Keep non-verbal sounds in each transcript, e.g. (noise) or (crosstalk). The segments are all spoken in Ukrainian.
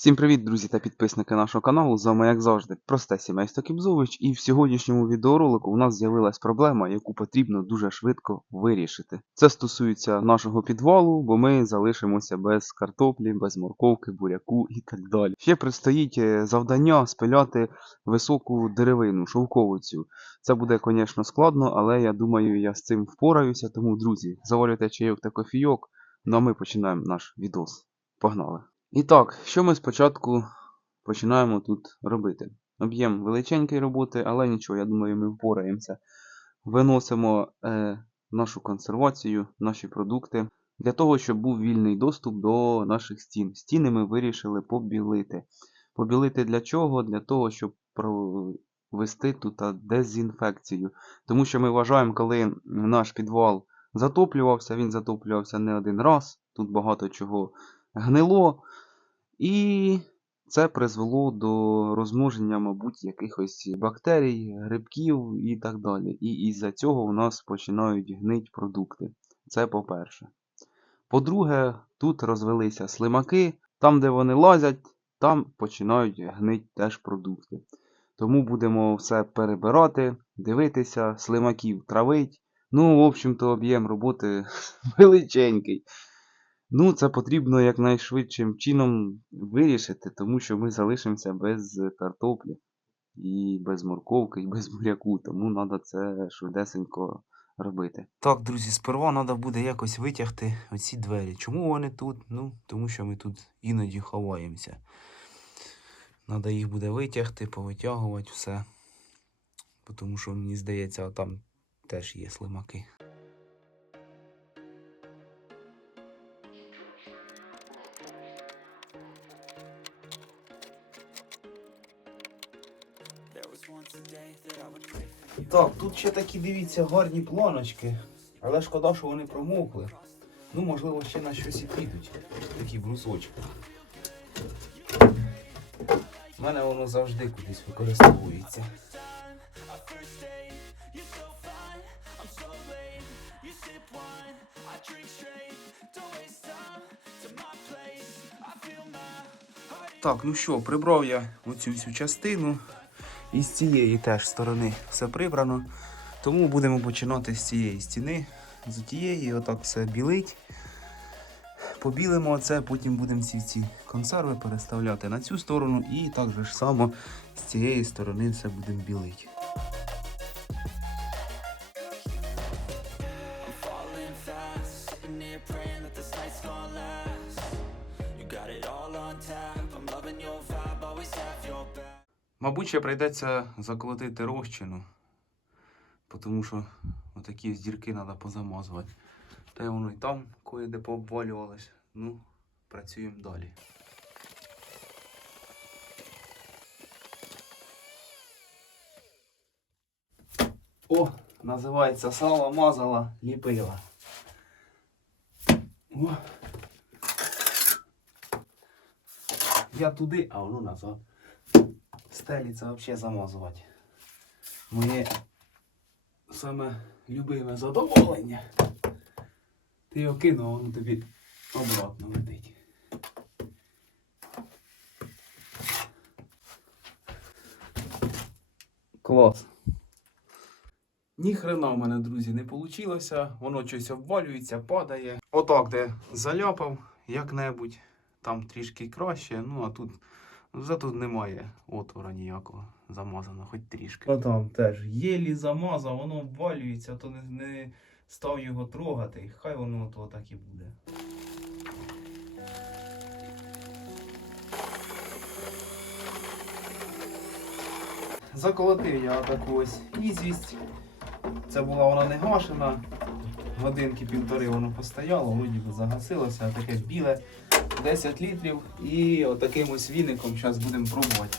Всім привіт, друзі та підписники нашого каналу. З вами, як завжди, просте сімейство Кібзович. І в сьогоднішньому відеоролику у нас з'явилась проблема, яку потрібно дуже швидко вирішити. Це стосується нашого підвалу, бо ми залишимося без картоплі, без морковки, буряку і так далі. Ще предстоїть е, завдання спиляти високу деревину, шовкову цю. Це буде, звісно, складно, але я думаю, я з цим впораюся. Тому, друзі, заварюйте чайок та кофійок. Ну а ми починаємо наш відос. Погнали! І так, що ми спочатку починаємо тут робити? Об'єм величенької роботи, але нічого, я думаю, ми впораємося. Виносимо е, нашу консервацію, наші продукти для того, щоб був вільний доступ до наших стін. Стіни ми вирішили побілити. Побілити для чого? Для того, щоб провести тут дезінфекцію. Тому що ми вважаємо, коли наш підвал затоплювався, він затоплювався не один раз. Тут багато чого гнило. І це призвело до розмноження, мабуть, якихось бактерій, грибків і так далі. І із-за цього у нас починають гнить продукти. Це по-перше. По-друге, тут розвелися слимаки, там, де вони лазять, там починають гнить теж продукти. Тому будемо все перебирати, дивитися, слимаків травить. Ну, в общем-то, об'єм роботи (laughs) величенький. Ну, це потрібно якнайшвидшим чином вирішити, тому що ми залишимося без картоплі, і без морковки, і без буряку, тому треба це швидесенько робити. Так, друзі, сперва треба буде якось витягти оці двері. Чому вони тут? Ну, тому що ми тут іноді ховаємося. Треба їх буде витягти, повитягувати все. Тому що, мені здається, там теж є слимаки. Так, тут ще такі, дивіться, гарні планочки. Але шкода, що вони промокли. Ну, можливо, ще на щось і підуть. Такі брусочки. У мене воно завжди кудись використовується. Так, ну що, прибрав я оцю всю частину. І з цієї теж сторони все прибрано. Тому будемо починати з цієї стіни. З тієї, отак все білить. Побілимо це, потім будемо ці, ці консерви переставляти на цю сторону і так же ж само з цієї сторони все будемо білити. Ще прийдеться заколотити розчину, тому що отакі дірки треба позамазувати. Та й воно і там кое-де пообвалювалось. Ну, працюємо далі. О, називається сало мазала, ліпила. О. Я туди, а воно назад. Стелі це взагалі замазувати. Моє саме любиме задоволення. Ти його кинув, воно тобі обратно летить. Клас. Ні хрена в мене, друзі, не вийшло. Воно щось обвалюється, падає. Отак, де заляпав як-небудь, там трішки краще, ну а тут зато немає отвора ніякого замазано, хоч трішки. А там теж єлі замазав, воно обвалюється, то не, не став його трогати, хай воно то так і буде. Заколотив я таку ось ізвість. Це була вона не гашена. Годинки півтори воно постояло, вроді би загасилося, таке біле. 10 літрів і отаким ось віником зараз будемо пробувати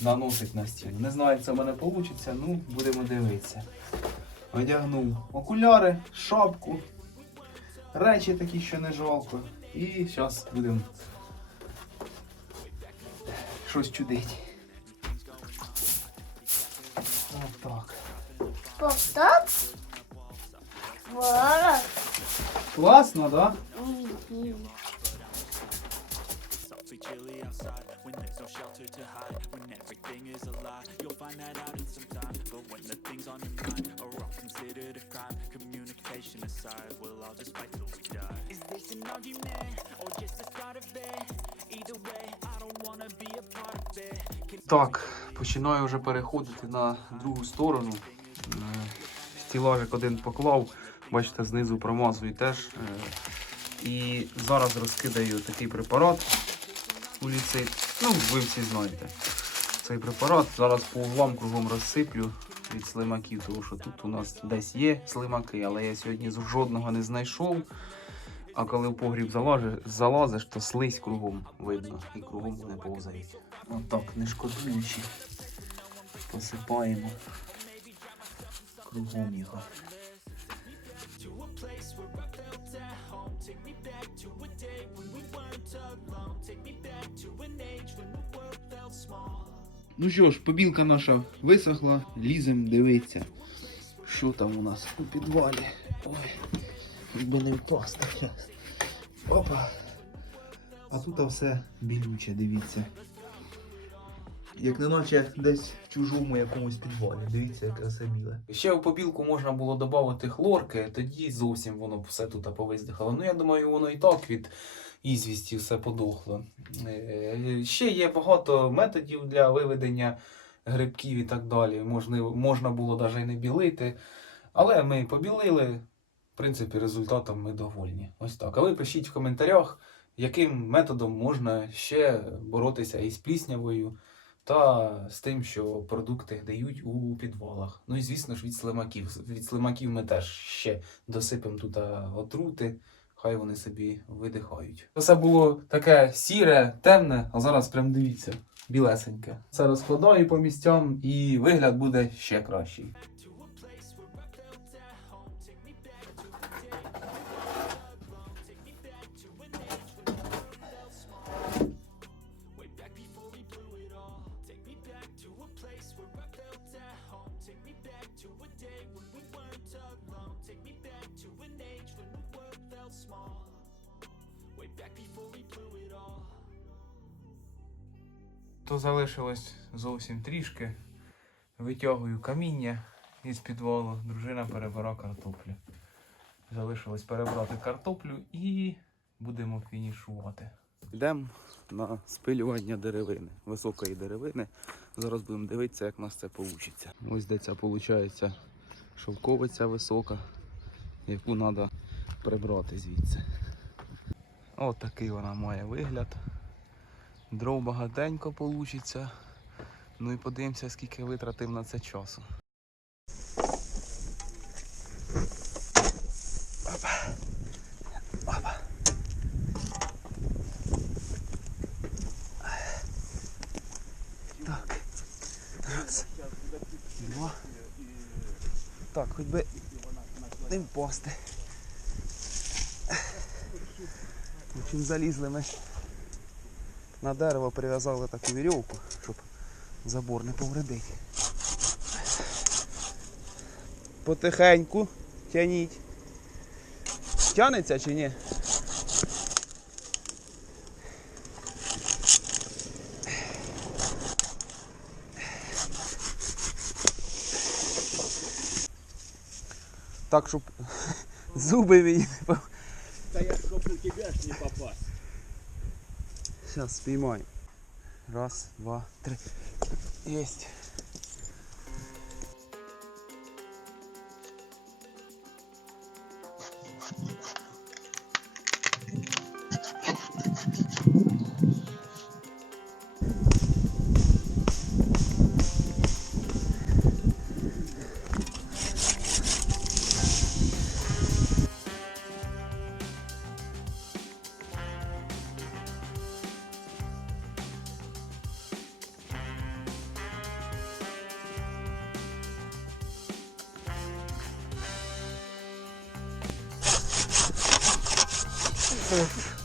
наносити на стіну. Не знаю, як це в мене вийде, ну будемо дивитися. Одягнув окуляри, шапку, речі такі, що не жалко. І зараз будемо щось чудити. Отак. Вот. Класно, так? Да? There's no shelter to hide. When everything is a lie, you'll find that out in some time. But when the things on your mind are all considered a crime, communication aside, we'll all just fight till we die. Is this an argument or just the start of it? Either way, I don't wanna be a part of it. Can Так, починаю вже переходити на другу сторону. Е, Стілажик один поклав, бачите, знизу промазую теж. Е, І зараз розкидаю такий препарат уліцит. Ну, ви всі знаєте. Цей препарат зараз по углам кругом розсиплю від слимаків, тому що тут у нас десь є слимаки, але я сьогодні жодного не знайшов. А коли в погріб залазиш, залазиш, то слизь кругом видно і кругом вони повзають. Отак, не шкодуючи. Посипаємо кругом його. to a day when we weren't alone. Ну що ж, побілка наша висохла, лізем дивиться. Що там у нас у підвалі? Ой, хоч би не впасти. Опа. А тут все білюче, дивіться. Як неначе десь в чужому якомусь підвалі. Дивіться, яке все біле. Ще в побілку можна було додати хлорки, тоді зовсім воно все тут повиздихало. Ну я думаю, воно і так від ізвісті все подохло. Е, Ще є багато методів для виведення грибків і так далі. Можливо, можна було навіть і не білити. Але ми побілили. В принципі, результатом ми довольні. Ось так. А ви пишіть в коментарях, яким методом можна ще боротися із пліснявою та з тим, що продукти дають у підвалах. Ну і звісно ж від слимаків. Від слимаків ми теж ще досипемо тут отрути. Хай вони собі видихають. Це було таке сіре, темне, а зараз прям дивіться, білесеньке. Це розкладаю по місцям і вигляд буде ще кращий. Залишилось зовсім трішки. Витягую каміння із підвалу. Дружина перебира картоплю. Залишилось перебрати картоплю і будемо фінішувати. Йдемо на спилювання деревини, високої деревини. Зараз будемо дивитися, як у нас це вийде. Ось де ця виходить шовковиця висока, яку треба прибрати звідси. Ось такий вона має вигляд. Дров багатенько вийде. Ну і подивимося, скільки витратив на це часу. Два. Так, хоч би впасти. В общем, залізли ми на дерево прив'язали таку вірьовку, щоб забор не повредити. Потихеньку тяніть. Тянеться чи ні? Так, щоб (laughs) зуби мені Да я чтоб у тебя ж не попасть. Сейчас спіймаю. Раз, два, три. Есть.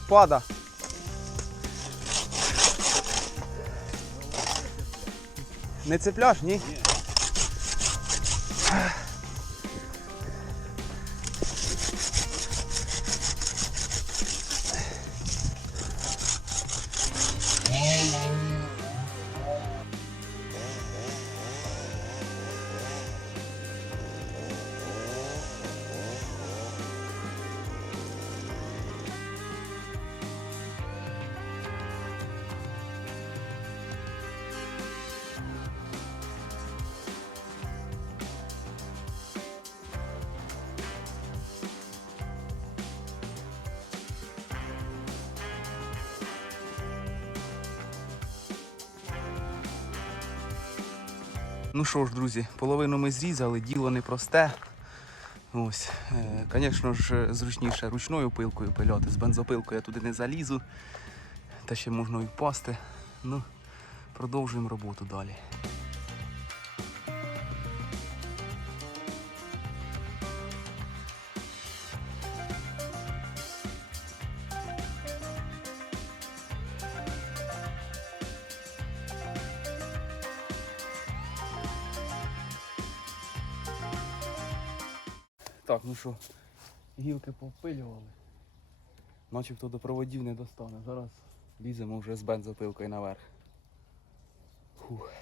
Пада. Не цепляш, ні? Ну що ж, друзі, половину ми зрізали, діло непросте. Ось, е, звісно ж, зручніше ручною пилкою пиляти. З бензопилкою я туди не залізу. Та ще можна і впасти. Ну, продовжуємо роботу далі. Що, гілки попилювали. Начебто до проводів не достане. Зараз ліземо вже з бензопилкою наверх. Фух.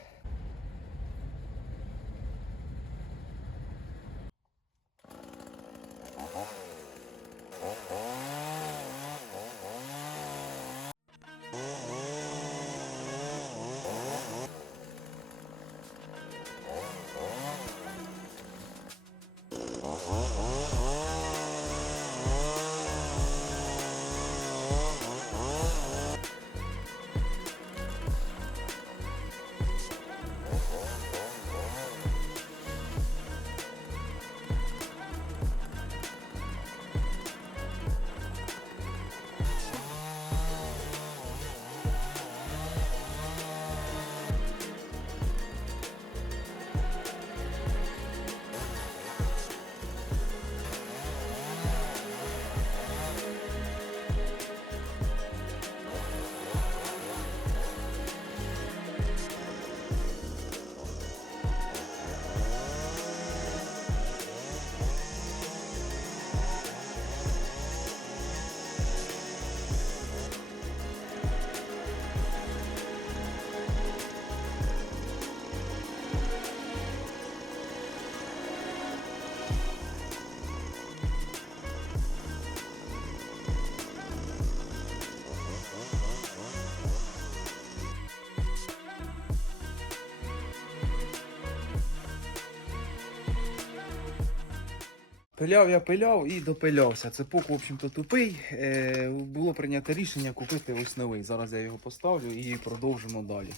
Пиляв я пиляв і допилявся. Цепок, в общем-то, тупий. Е, було прийнято рішення купити ось новий. Зараз я його поставлю і продовжимо далі.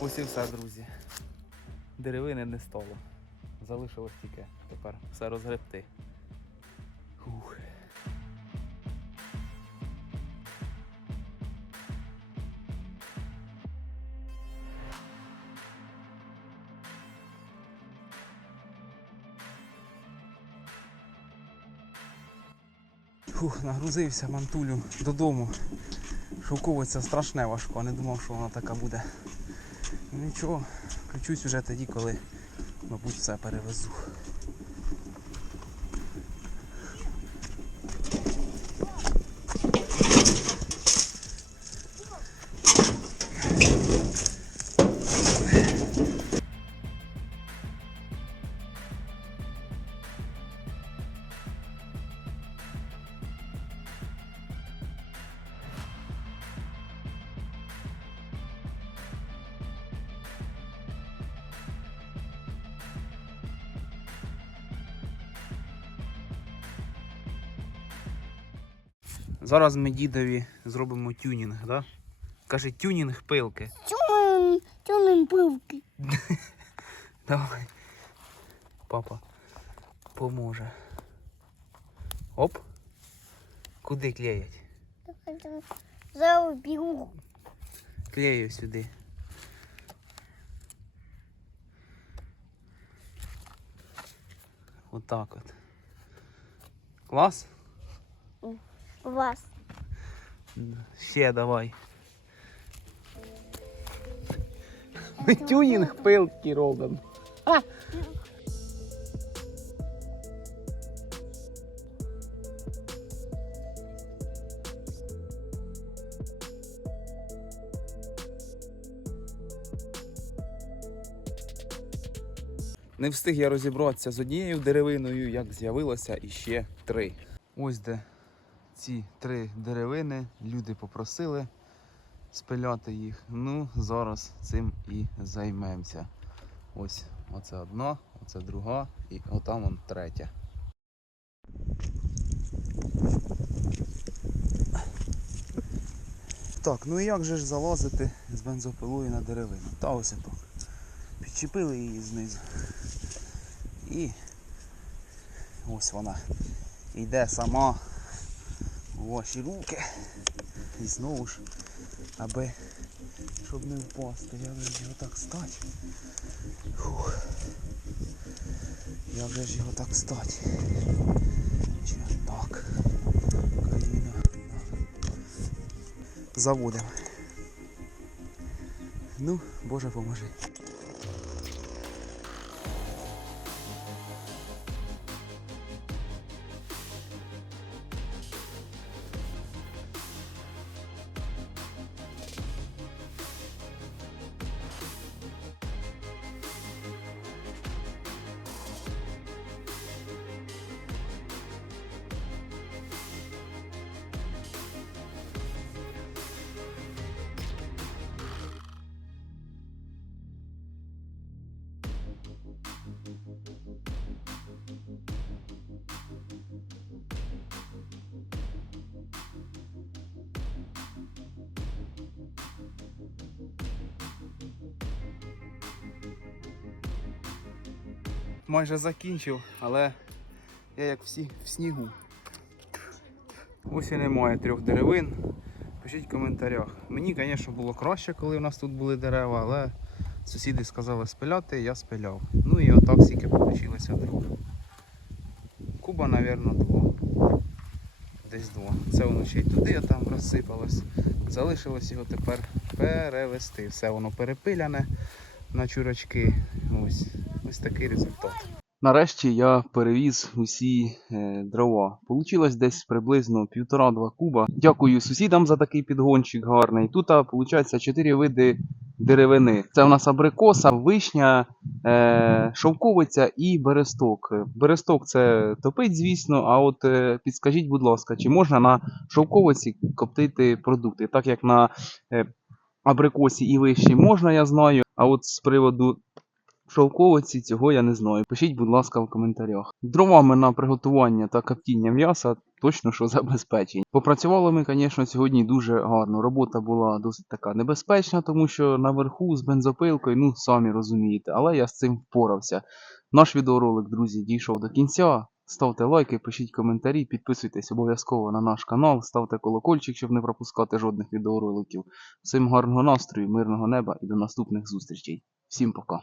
Ось і все, друзі. Деревини не стало. Залишилось тільки тепер все розгребти. Фух. Фух, нагрузився мантулю додому. Шовковиця страшне важко, не думав, що вона така буде. Ну нічого, включусь уже тоді, коли, мабуть, все перевезу. Зараз ми дідові зробимо тюнінг, да? Каже, тюнінг пилки. Чому чому пивки? Давай. Папа поможе. Оп. Куди клеять? Зараз бігу. Клею сюди. Отак от. Клас? Вас. Ще давай. (laughs) Тюнінг пилки робимо. Не встиг я розібратися з однією деревиною, як з'явилося іще три. Ось де ці три деревини люди попросили спиляти їх. Ну, зараз цим і займемося. Ось оце одна, оце друга і отам он третя. Так, ну і як же ж залазити з бензопилою на деревину? Та ось так. Підчепили її знизу. І ось вона йде сама ваші руки. І знову ж, аби щоб не впасти, я вже його так стать. Фух. Я вже ж його так стать. Чи так. Каїна. Заводимо. Ну, Боже поможи. Майже закінчив, але я як всі в снігу. Ось і немає трьох деревин. Пишіть в коментарях. Мені, звісно, було краще, коли у нас тут були дерева, але сусіди сказали спиляти, я спиляв. Ну і отак стільки вийшло дров. Куба, мабуть, два. Десь два. Це воно ще й туди там розсипалось. Залишилось його тепер перевести. Все воно перепиляне на чурочки. Ось, ось такий результат. Нарешті я перевіз усі е, дрова. Получилось десь приблизно півтора-два куба. Дякую сусідам за такий підгончик гарний. Тут виходить чотири види деревини. Це у нас абрикоса, вишня, е, шовковиця і бересток. Бересток це топить, звісно. А от е, підскажіть, будь ласка, чи можна на шовковиці коптити продукти? Так як на е, абрикосі і вишні можна, я знаю. А от з приводу шовковиці цього я не знаю. Пишіть, будь ласка, в коментарях. Дровами на приготування та коптіння м'яса точно що (laughs) забезпечені. Попрацювали ми, звісно, сьогодні дуже гарно. Робота була досить така небезпечна, тому що наверху з бензопилкою, ну самі розумієте, але я з цим впорався. Наш відеоролик, друзі, дійшов до кінця. Ставте лайки, пишіть коментарі, підписуйтесь обов'язково на наш канал, ставте колокольчик, щоб не пропускати жодних відеороликів. Всім гарного настрою, мирного неба і до наступних зустрічей. Всім пока!